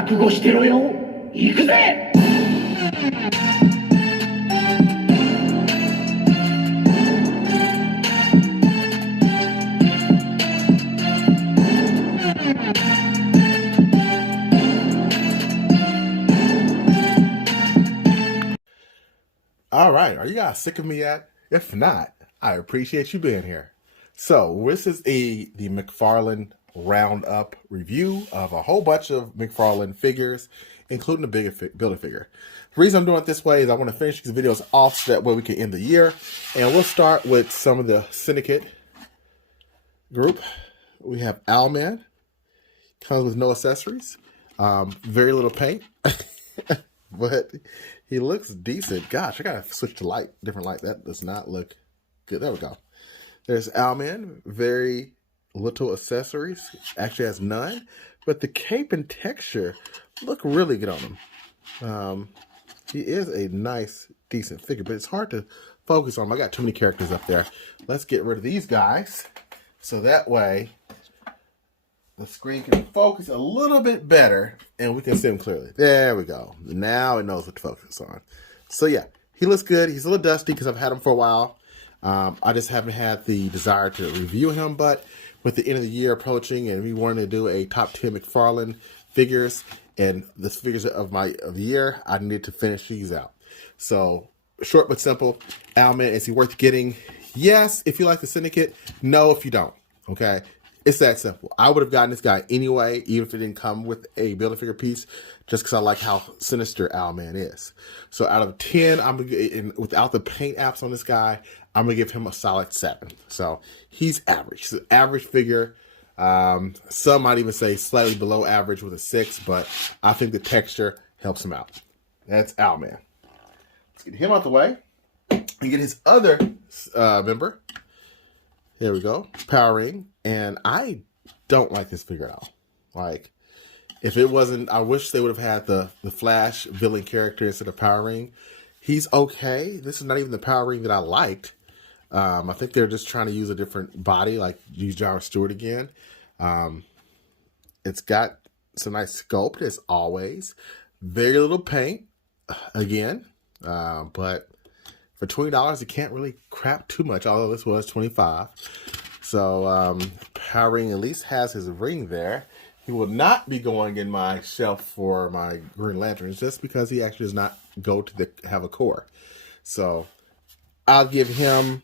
覚悟してろよ。行くぜ。All right, are you guys sick of me yet? If not, I appreciate you being here. So this is the Mcfarlane roundup review of a whole bunch of Mcfarlane figures, including the Builder figure. The reason I'm doing it this way is I want to finish these videos off so that way we can end the year. And we'll start with some of the Syndicate group. We have Owlman, comes with no accessories, very little paint, but he looks decent. Gosh, I gotta switch to light, different light. That does not look good. There we go. There's Owlman, very little accessories. Actually has none, but the cape and texture look really good on him. He is a nice, decent figure, but it's hard to focus on him. I got too many characters up there. Let's get rid of these guys, so that way the screen can focus a little bit better and we can see him clearly. There we go. Now it knows what to focus on. So yeah, he looks good. He's a little dusty because I've had him for a while. I just haven't had the desire to review him, but with the end of the year approaching and me wanting to do a top 10 Mcfarlane figures and the figures of the year, I needed to finish these out. So short but simple, Owlman, is he worth getting? Yes, if you like the Syndicate. No, if you don't. Okay. It's that simple. I would have gotten this guy anyway, even if it didn't come with a Build-A-Figure piece, just because I like how sinister Owlman is. So out of 10, without the paint apps on this guy, I'm going to give him a solid 7. So he's average. He's an average figure. Some might even say slightly below average with a 6, but I think the texture helps him out. That's Owlman. Let's get him out the way and get his other member. There we go. Power Ring. And I don't like this figure at all. Like, if it wasn't, I wish they would have had the Flash villain character instead of Power Ring. He's okay. This is not even the Power Ring that I liked. I think they're just trying to use a different body, like use John Stewart again. It's got some nice sculpt as always. Very little paint again. But for $20, you can't really crap too much, although this was $25. So Power Ring at least has his ring there. He will not be going in my shelf for my Green Lanterns just because he actually does not go to have a core. So I'll give him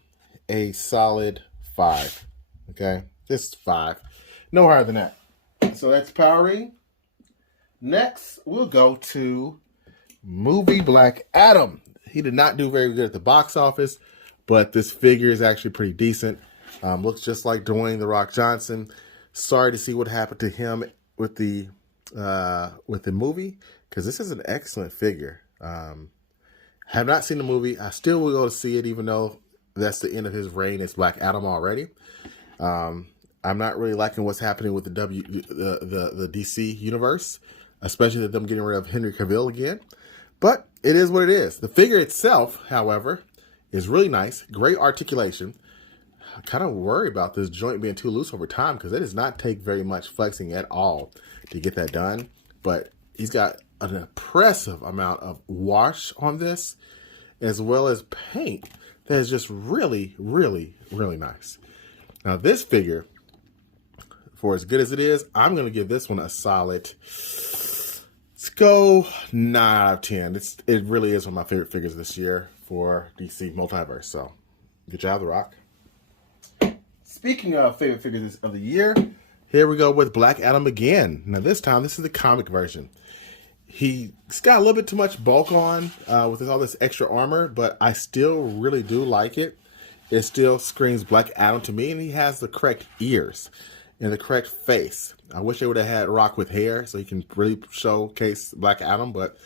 a solid 5. Okay, just 5. No higher than that. So that's Power Ring. Next, we'll go to movie Black Adam. He did not do very good at the box office, but this figure is actually pretty decent. Looks just like Dwayne "The Rock" Johnson. Sorry to see what happened to him with the movie, because this is an excellent figure. Have not seen the movie. I still will go to see it, even though that's the end of his reign as Black Adam already. I'm not really liking what's happening with the DC universe, especially them getting rid of Henry Cavill again. But it is what it is. The figure itself, however, is really nice. Great articulation. I kind of worry about this joint being too loose over time because it does not take very much flexing at all to get that done. But he's got an impressive amount of wash on this, as well as paint that is just really, really, really nice. Now this figure, for as good as it is, I'm going to give this one a solid, let's go 9 out of 10. It really is one of my favorite figures this year for DC Multiverse. So good job, The Rock. Speaking of favorite figures of the year, here we go with Black Adam again. Now this time, this is the comic version. He's got a little bit too much bulk on with all this extra armor, but I still really do like it. It still screams Black Adam to me, and he has the correct ears and the correct face. I wish they would have had Rock with hair so he can really showcase Black Adam, but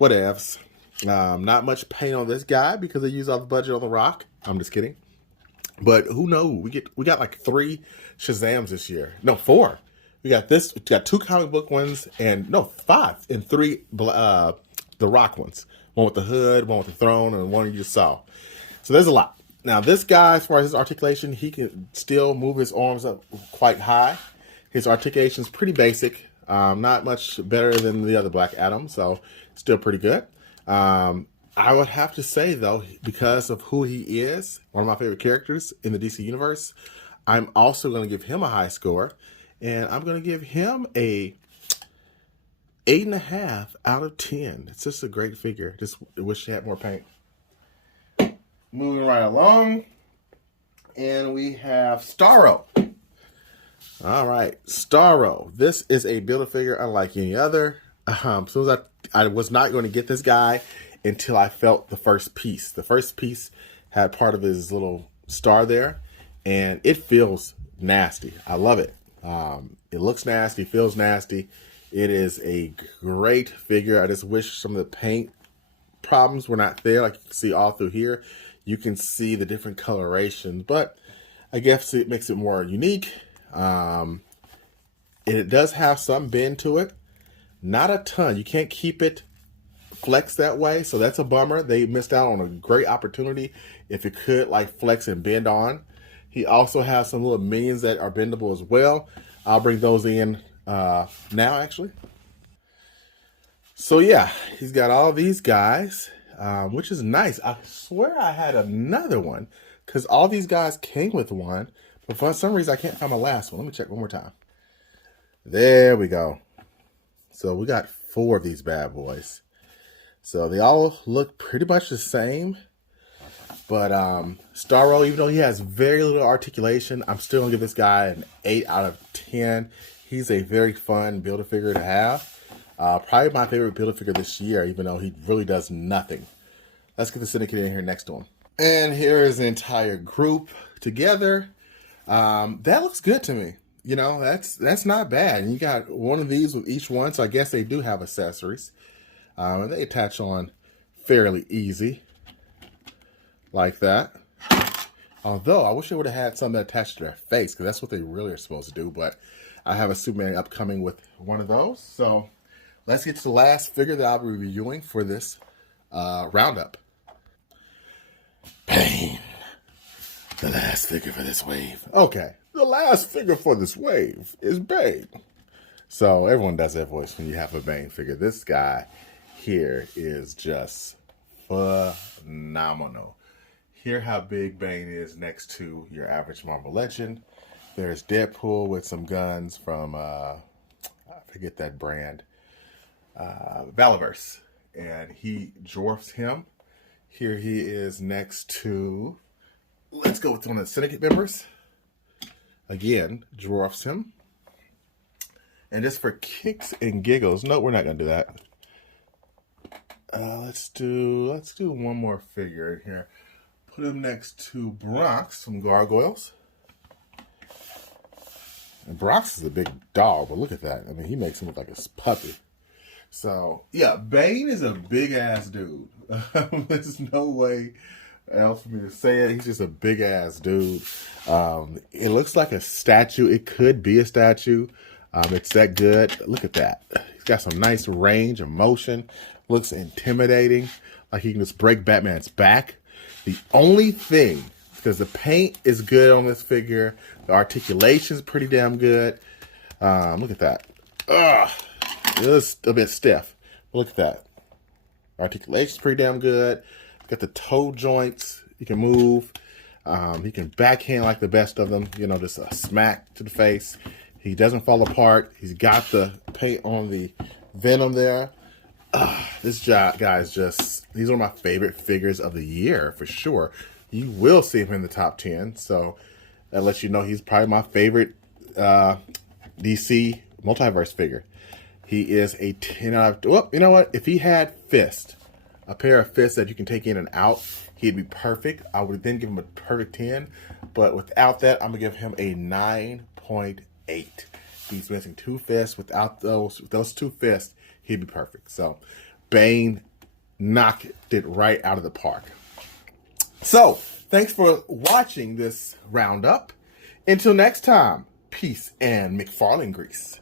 whatevs. Not much paint on this guy because they used all the budget on The Rock. I'm just kidding. But who knows? We got like 3 Shazams this year. No, 4. We got 2 comic book ones, and no, 5 and 3 The Rock ones. One with the hood, one with the throne, and one you just saw. So there's a lot. Now this guy, as far as his articulation, he can still move his arms up quite high. His articulation is pretty basic. Not much better than the other Black Adam, so still pretty good. I would have to say, though, because of who he is, one of my favorite characters in the DC Universe, I'm also going to give him a high score. And I'm going to give him a 8.5 out of 10. It's just a great figure. Just wish she had more paint. Moving right along. And we have Starro. All right, Starro. This is a Build-A-Figure unlike any other. So I was not going to get this guy until I felt the first piece. The first piece had part of his little star there, and it feels nasty. I love it. It looks nasty, feels nasty. It is a great figure. I just wish some of the paint problems were not there. Like you can see all through here, you can see the different colorations, but I guess it makes it more unique. It does have some bend to it. Not a ton. You can't keep it flex that way, so that's a bummer. They missed out on a great opportunity if it could like flex and bend on. He also has some little minions that are bendable as well. I'll bring those in now, actually. So yeah, he's got all these guys, which is nice. I swear I had another one because all these guys came with one, but for some reason I can't find my last one. Let me check one more time. There we go. So we got 4 of these bad boys. So they all look pretty much the same. But Starro, even though he has very little articulation, I'm still going to give this guy an 8 out of 10. He's a very fun Build-A-Figure to have. Probably my favorite Build-A-Figure this year, even though he really does nothing. Let's get the Syndicate in here next to him. And here is the entire group together. That looks good to me. You know, that's not bad. And you got one of these with each one, so I guess they do have accessories. And they attach on fairly easy. Like that. Although, I wish they would have had something attached to their face, because that's what they really are supposed to do. But I have a Superman upcoming with one of those. So, let's get to the last figure that I'll be reviewing for this roundup. Bane. The last figure for this wave. Okay. The last figure for this wave is Bane. So, everyone does that voice when you have a Bane figure. This guy here is just phenomenal. Hear how big Bane is next to your average Marvel Legend. There's Deadpool with some guns from, I forget that brand, Valaverse. And he dwarfs him. Here he is next to, let's go with one of the Syndicate members. Again, dwarfs him. And just for kicks and giggles, no, we're not going to do that. Let's do one more figure in here. Put him next to Bronx from Gargoyles. And Bronx is a big dog, but look at that. I mean, he makes him look like a puppy. So, yeah, Bane is a big-ass dude. There's no way else for me to say it. He's just a big-ass dude. It looks like a statue. It could be a statue. It's that good. Look at that. He's got some nice range of motion. Looks intimidating. Like he can just break Batman's back. The only thing, because the paint is good on this figure, the articulation's pretty damn good. Look at that. Ugh. It's a bit stiff. Look at that. Articulation's pretty damn good. Got the toe joints. He can move. He can backhand like the best of them. You know, just a smack to the face. He doesn't fall apart. He's got the paint on the Venom there. This guy is just, these are my favorite figures of the year for sure. You will see him in the top 10. So that lets you know he's probably my favorite DC multiverse figure. He is a 10 out of, well, you know what? If he had fist, a pair of fists that you can take in and out, he'd be perfect. I would then give him a perfect 10. But without that, I'm going to give him a 9.8. He's missing 2 fists. Without those 2 fists, he'd be perfect. So, Bane knocked it right out of the park. So, thanks for watching this roundup. Until next time, peace and Mcfarlane grease.